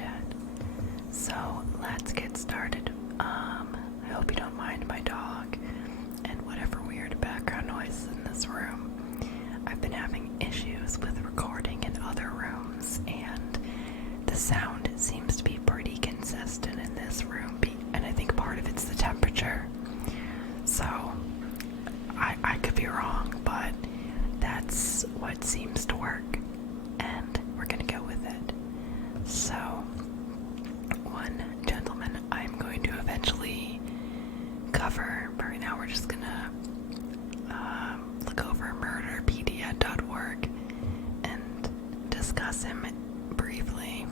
chat. So let's get started. I hope you don't mind my dog and whatever weird background noise in this room. I've been having issues with recording in other rooms, and the sound seems to be pretty consistent in this room, and I think part of it's the temperature. So I could be wrong, but that's what seems to work, and we're gonna go with it. So, one gentleman I'm going to eventually cover, but right now we're just gonna look over murderpedia.org and discuss him briefly.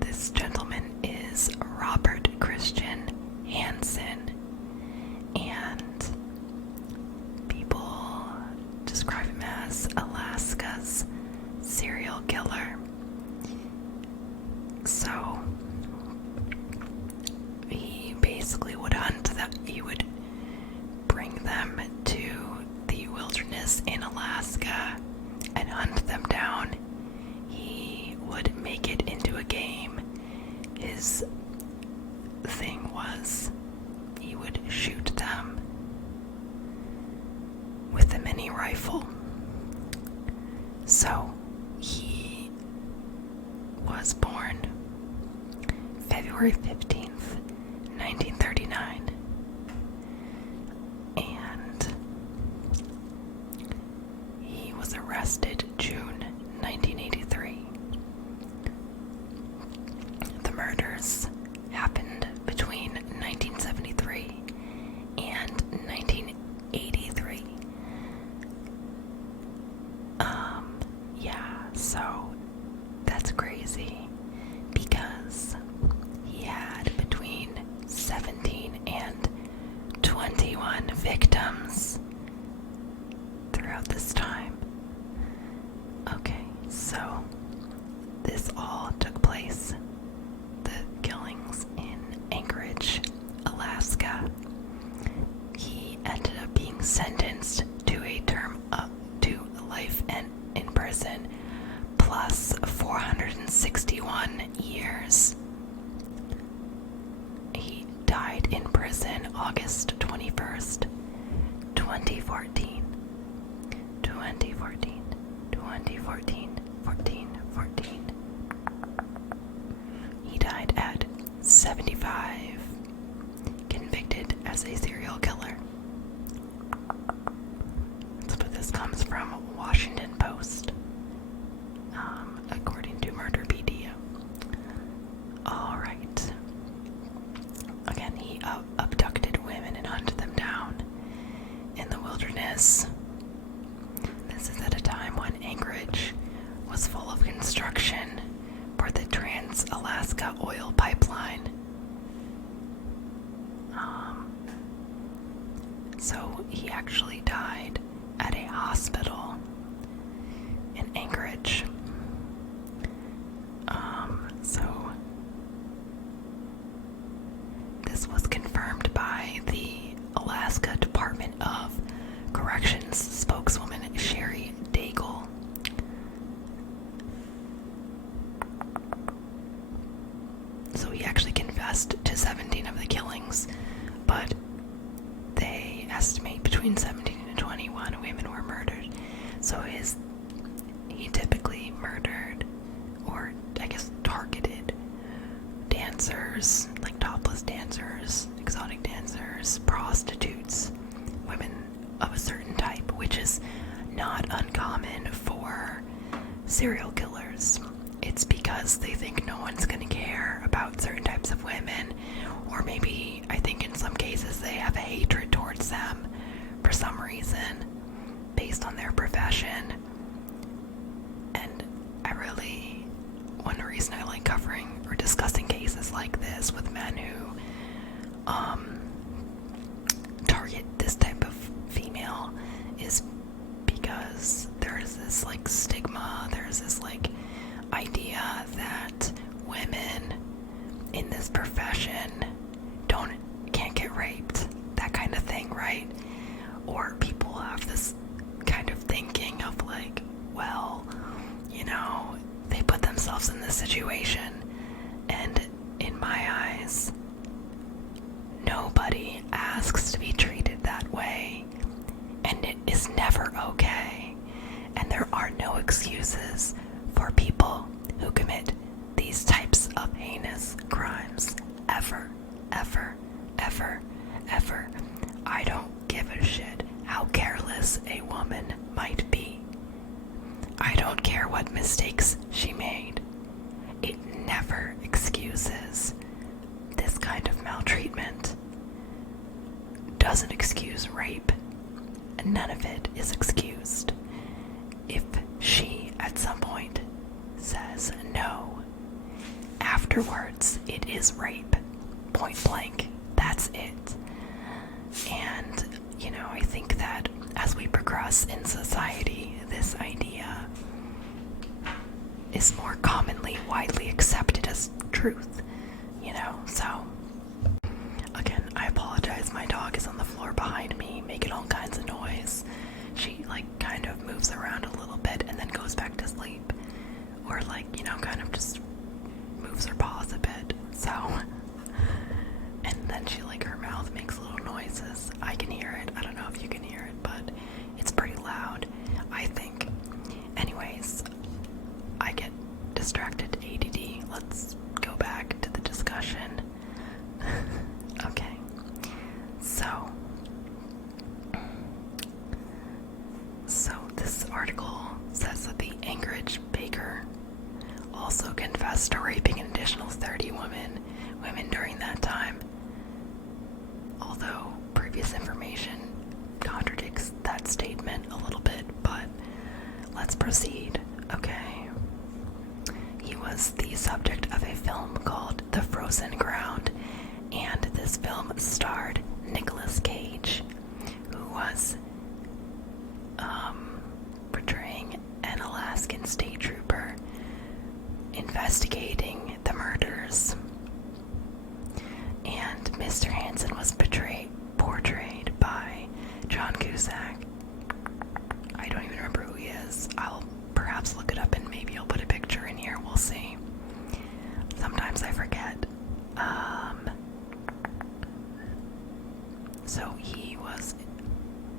This gentleman is Robert Christian Hansen, and people describe him as Alaska's serial killer. So he basically would hunt them. He would bring them to the wilderness in Alaska and hunt them down. He would make it into a game. His thing was he would shoot them with a mini rifle. So he was born February 15th, 1939, and he was arrested June 1983. The murders happened between 1973 and 1983. So that's crazy, because he had between 17 and 21 victims throughout this time. Okay, so this all took place, the killings in Anchorage, Alaska. He ended up being sentenced to a term up to life and in prison plus 461 years. He died in prison August 21st, 2014. 2014. 2014. 14. He died at 75, convicted as a serial killer. That's what this comes from Washington Post. According to Murderpedia. Alright. Again, he abducted women and hunted them down in the wilderness. This is at a time when Anchorage was full of construction for the Trans-Alaska oil pipeline. So he actually died at a hospital in Anchorage. So this was confirmed by the Alaska Department of Corrections spokeswoman Sherry Daigle. So he actually confessed to 17 of the killings, but they estimate between 17 and 21 women were murdered. So he typically murdered, or I guess targeted, dancers, like topless dancers, exotic dancers, prostitutes, women of a certain type, which is not uncommon for serial killers. It's because they think no one's gonna care about certain types of women, or maybe, I think in some cases, they have a hatred towards them for some reason, based on their profession. And one reason I like covering or discussing cases like this with men who target this type of female is because there's this like stigma, there's this like idea that women in this profession can't get raped, that kind of thing, right? Or people have this kind of thinking of like, well, they put themselves in this situation, excuses for people who commit these types of heinous crimes. Ever, ever, ever, ever. I don't give a shit how careless a woman might be. I don't care what mistakes she made. It never excuses this kind of maltreatment. Doesn't excuse rape. None of it is excused. If she, at some point, says no, afterwards it is rape. Point blank. That's it. And, I think that as we progress in society, this idea is more commonly widely accepted as truth, so again, I apologize. My dog is on the floor behind me making all kinds of noise. She kind of moves around a little bit and then goes back to sleep, or kind of just moves her paws a bit, so, and then she her mouth makes little noises. I can hear it. I don't know if you can hear it, but it's pretty loud, I think. Anyways, I get distracted. ADD. Let's go back to the discussion. Okay, so this article says that the Anchorage baker also confessed to raping an additional 30 women during that time, although previous information contradicts that statement a little bit, but let's proceed. Okay. He was the subject of a film called The Frozen Ground, and this film starred Nicolas Cage, who was portraying an Alaskan state trooper investigating the murders. And Mr. Hansen was portrayed by John Cusack. I don't even remember who he is. I'll perhaps look it up and maybe I'll put a picture in here. We'll see. Sometimes I forget. So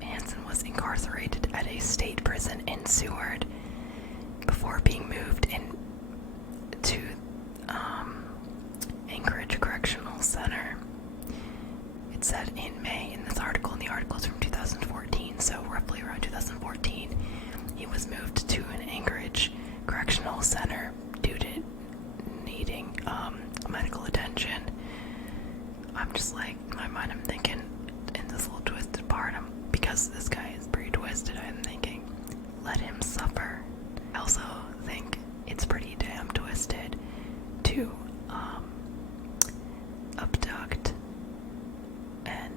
Hansen was incarcerated at a state prison in Seward before being moved to Anchorage Correctional Center. It said in May in this article, and the article is from 2014, so roughly around 2014, he was moved to an Anchorage Correctional Center due to needing medical attention. I'm just in my mind, I'm thinking, in this little twisted part, because this guy is pretty twisted, I'm thinking, let him suffer. I also think it's pretty damn twisted to abduct and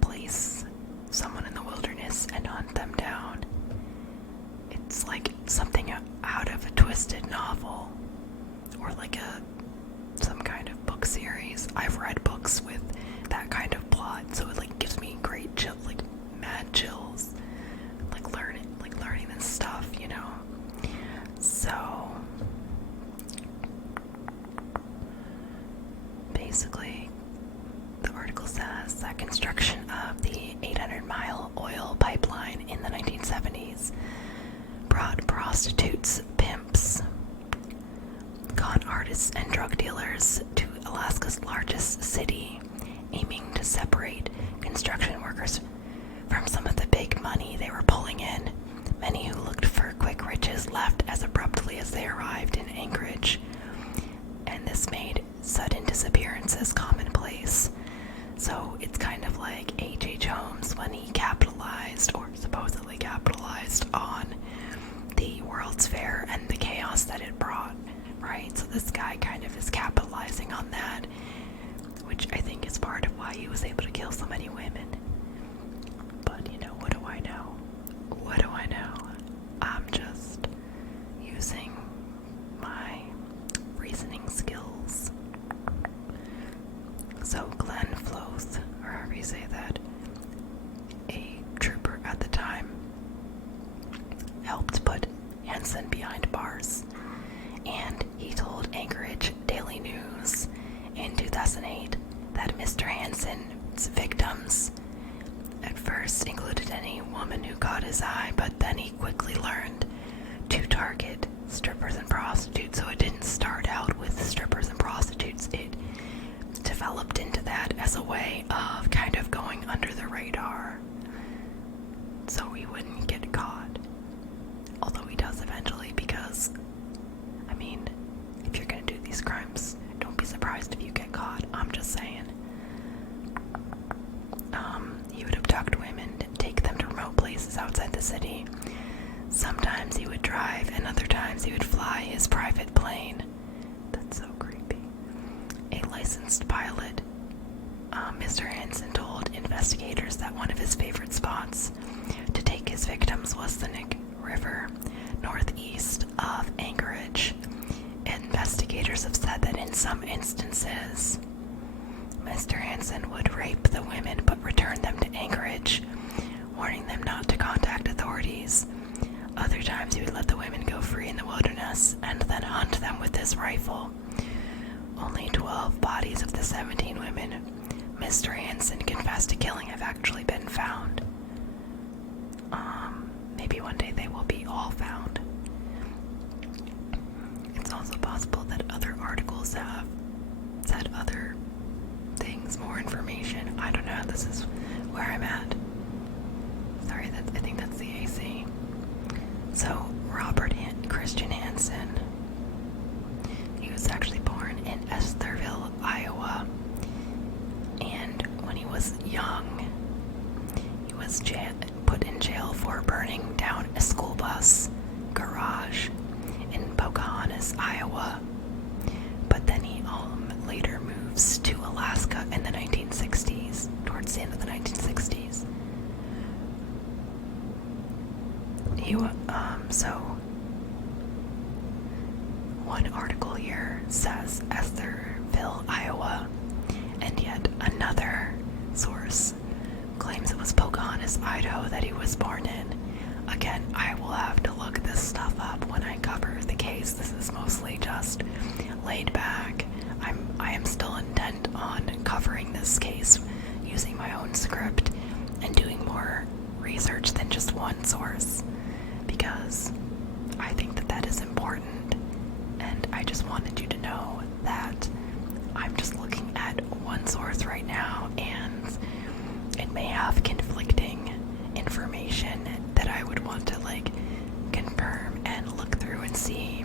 place someone in the wilderness and hunt them down. It's like something out of a twisted novel, or some kind of book series. I've read books with that kind of plot, so it gives me great chills, mad chills, learning this stuff, So basically, the article says that construction of the 800-mile oil pipeline in the 1970s brought prostitutes, pimps, con artists, and drug dealers to Alaska's largest city, aiming to separate construction workers from some of the big money they were pulling in. Many who looked for quick riches left as abruptly as they arrived in Anchorage, and this made sudden disappearances commonplace. So it's kind of like H.H. Holmes when he capitalized, or supposedly capitalized, on the World's Fair and the chaos that it brought, right? So this guy kind of is capitalizing on that, which I think is part of why he was able to kill so many women. But, what do I know? What do I know? I'm just using my reasoning skills. So Glenn Floth, or however you say that, a trooper at the time, helped put Hansen behind bars, and he told Anchorage Daily News in 2008 that Mr. Hansen's victims at first included any woman who caught his eye, but then he quickly learned to target strippers and prostitutes. So it didn't start out with strippers and prostitutes. It developed into that as a way of kind of going under the radar so he wouldn't get caught. Although he does eventually, because, I mean, if you're gonna do these crimes, don't be surprised if you get caught. I'm just saying. He would abduct women and take them to remote places outside the city. Sometimes he would drive, and other times he would fly his private plane. That's so creepy. A licensed pilot, Mr. Hansen told investigators that one of his favorite spots to take his victims was the Nick River, northeast of Anchorage. Investigators have said that in some instances, Mr. Hansen would rape the women but return them to Anchorage, warning them not to contact authorities. Other times he would let the women go free in the wilderness and then hunt them with his rifle. Only 12 bodies of the 17 women Mr. Hansen confessed to killing have actually been found. Maybe one day they will be all found. It's also possible that other articles have said other things, more information. I don't know. This is where I'm at. Sorry, I think that's the AC. So, Robert Christian Hansen, he was actually born in Estherville, Iowa, and when he was young, he was put in jail for burning down a school bus garage in Pocahontas, Iowa. But then he later moves to Alaska in the 1960s, towards the end of the 1960s. So one article here says Estherville, Iowa, and yet another source claims it was Pocahontas, Idaho that he was born in. Again, I will have to look this stuff up when I cover the case. This is mostly just laid back. I am still intent on covering this case using my own script and doing more research than just one source, because I think that that is important, and I just wanted you to know that I'm just looking at one source right now, and it may have conflicting information that I would want to confirm and look through and see,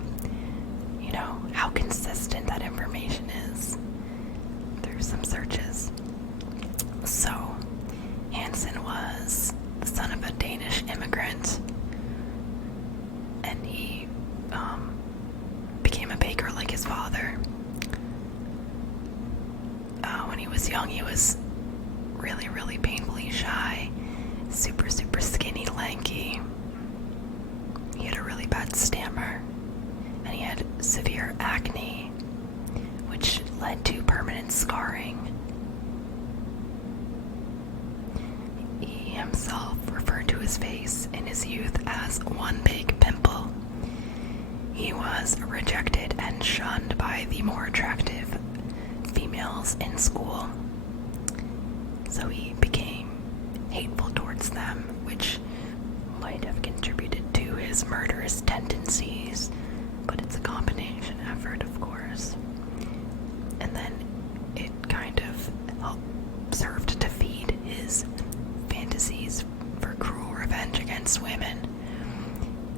how consistent that information is through some searches. So, Hansen was the son of a Danish immigrant, and he became a baker like his father. When he was young, he was really, really painfully shy, super, super skinny, lanky. He had a really bad stammer, and he had severe acne, which led to permanent scarring. He himself referred to his face in his youth as one big pimple. He was rejected and shunned by the more attractive females in school, so he became hateful towards them, which might have contributed to his murderous tendencies, but it's a combination effort, of course. And then it kind of served to feed his fantasies for cruel revenge against women.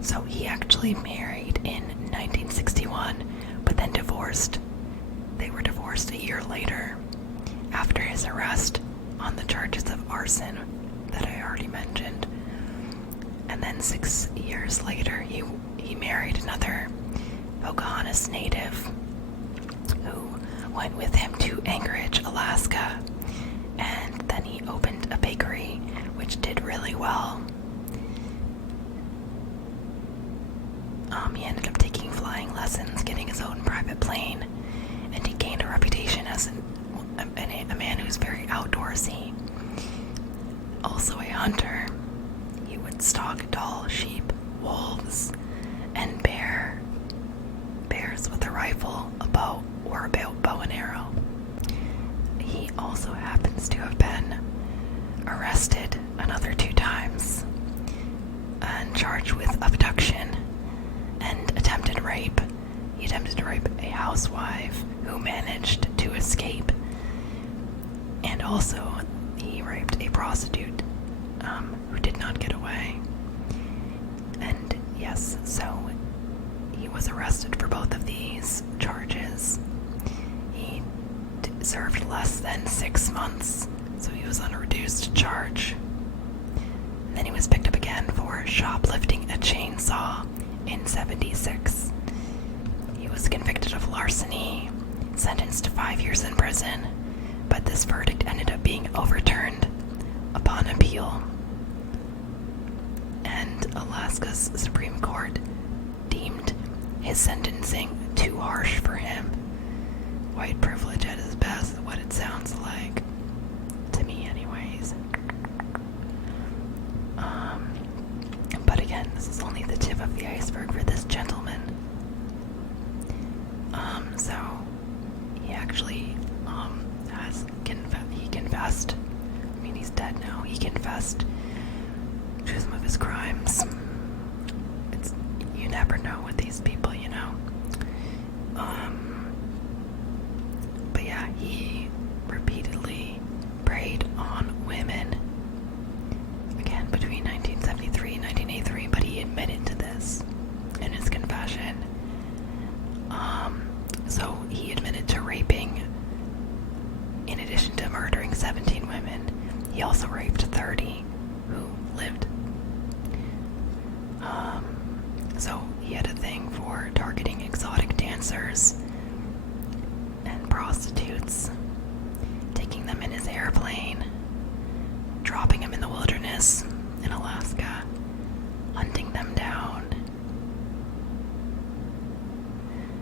So he actually married in 1961, but then divorced. They were divorced a year later, after his arrest on the charges of arson that I already mentioned. And then 6 years later, he married another Pocahontas native who went with him to Anchorage, Alaska, and then he opened a bakery, which did really well. He ended up taking flying lessons, getting his own private plane, and he gained a reputation as a man who's very outdoorsy. Also a hunter. He would stalk tall sheep, wolves, and bears with a rifle, a bow, or a bow and arrow. He also happens to have been arrested another 2 times and charged with abduction rape. He attempted to rape a housewife who managed to escape. And also, he raped a prostitute who did not get away. And yes, so he was arrested for both of these charges. He served less than 6 months, so he was on a reduced charge. And then he was picked up again for shoplifting a chainsaw in '76. He was convicted of larceny, sentenced to 5 years in prison, but this verdict ended up being overturned upon appeal. And Alaska's Supreme Court deemed his sentencing too harsh for him. White privilege at his best is what it sounds like. To me, anyways. But again, this is only the tip of the iceberg for this gentleman. So he actually he confessed. I mean, he's dead now. He confessed to some of his crimes. You never know with these people, you know. But yeah, he repeatedly preyed on women. Again, between 1973 and 1983, but he admitted to this in his confession. So he admitted to raping, in addition to murdering 17 women, he also raped 30 who lived. So he had a thing for targeting exotic dancers and prostitutes, taking them in his airplane, dropping them in the wilderness in Alaska, hunting them down.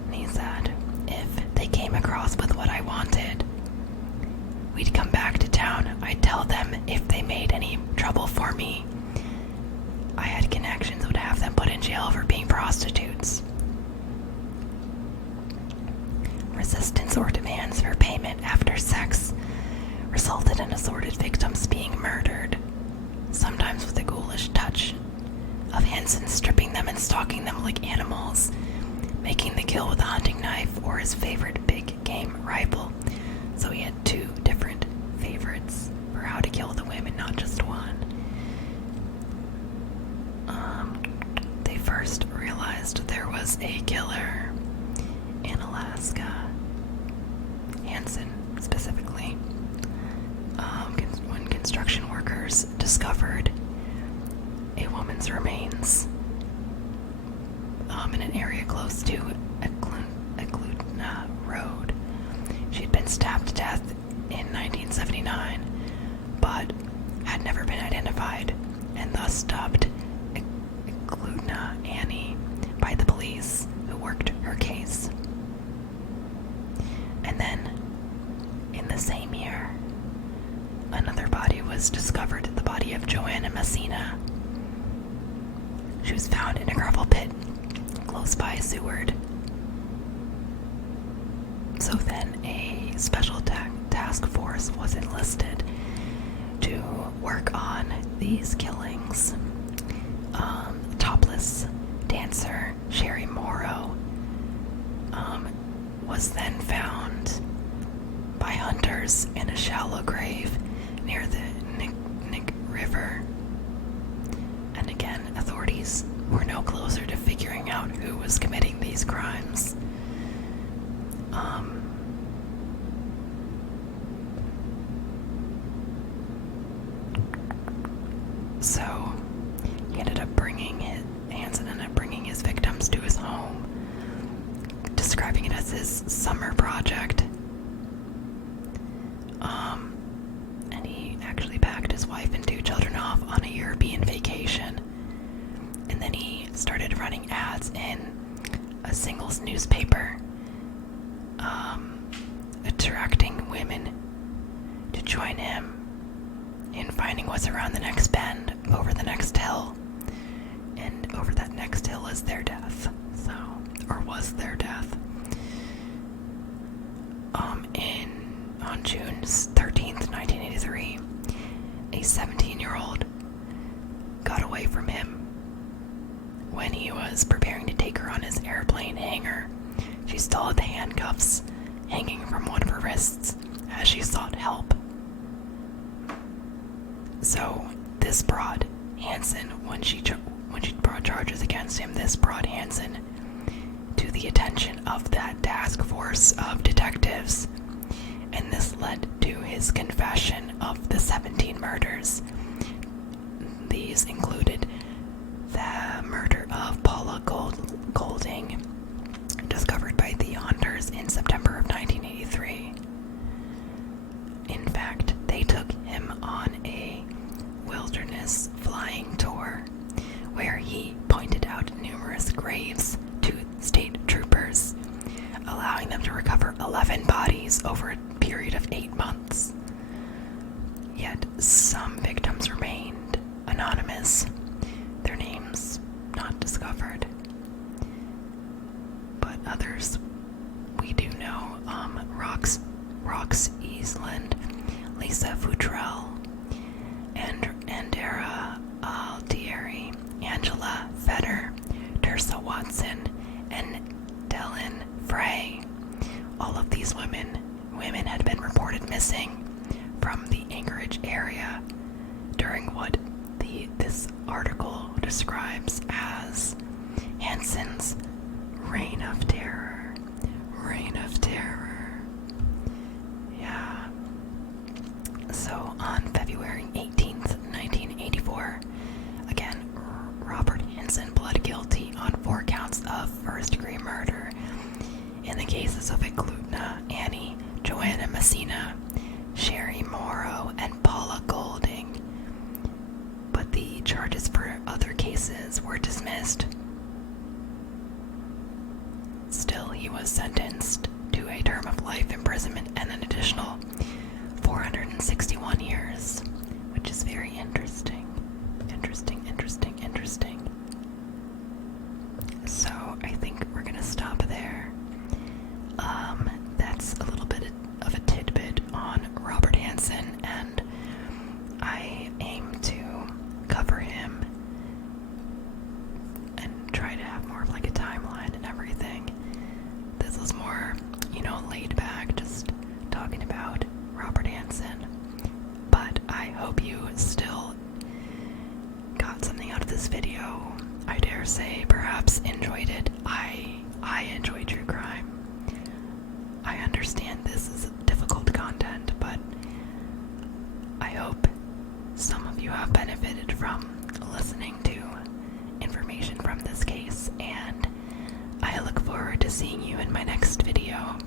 And he said, if they came across with what I wanted, we'd come back to town. I'd tell them if they made any trouble for me, I had connections, would have them put in jail for being prostitutes. Resistance or demands for payment after sex resulted in assorted victims being murdered, sometimes with a ghoulish touch of Hansen stripping them and stalking them like animals, making the kill with a hunting knife or his favorite big game rifle. So he had 2 different favorites for how to kill the women, not just one. They first realized there was a killer in Alaska, Hansen specifically, when construction workers discovered a woman's remains in an area close to Eklutna Road. She'd been stabbed to death in 1979, but had never been identified, and thus dubbed Eklutna Annie by the police who worked her case. And then, in the same year, another body was discovered, the body of Joanna Messina. She was found in a gravel pit close by Seward. So then a special task force was enlisted to work on these killings. Topless dancer Sherry Morrow was then found by hunters in a shallow grave near the Nick River. And again, authorities were no closer to figuring out who was committing these crimes. So Hansen ended up bringing his victims to his home, describing it as his summer project. And he actually packed his wife and 2 children off on a European vacation. And then he started running ads in a singles newspaper, attracting women to join him in finding what's around the next bend, over the next hill. And over that next hill is their death. Was their death. On June 13th, 1983, a 17-year-old got away from him when he was preparing to take her on his airplane handcuffs hanging from one of her wrists as she sought help. So this brought Hansen, when she brought charges against him, this brought Hansen to the attention of that task force of detectives, and this led to his confession of the 17 murders. These included the murder of Paula Golding, discovered by the hunters in September of 1983. In fact, they took him on a wilderness flying tour where he pointed out numerous graves to state troopers, allowing them to recover 11 bodies over a period of 8 months. Yet some victims remained anonymous, their names not discovered. But others we do know, Rox Eastland, Lisa Futrell, Andera Altieri, Angela Fetter, Tersa Watson, and Dylan Frey. All of these women had been reported missing from the Anchorage area during what this article describes as Hansen's reign of terror. Reign of terror. Yeah. So on February 18th, 1984, again, Robert Hansen pled guilty on 4 counts of first-degree murder in the cases of Eglutna Annie, Joanna Messina, Sherry Morrow, and Paula Golding. But the charges for other cases were dismissed. Still, he was sentenced to a term of life imprisonment and an additional 461 years, which is very interesting. Interesting. So I think we're gonna stop there. That's a little bit of a tidbit on Robert Hansen, and I aim to cover him and try to have more of like a timeline and everything. This was more, laid back, just talking about Robert Hansen. But I hope you still got something out of this video. I dare say perhaps enjoyed it. I enjoy true crime. I understand this is difficult content, but I hope some of you have benefited from listening to information from this case, and I look forward to seeing you in my next video.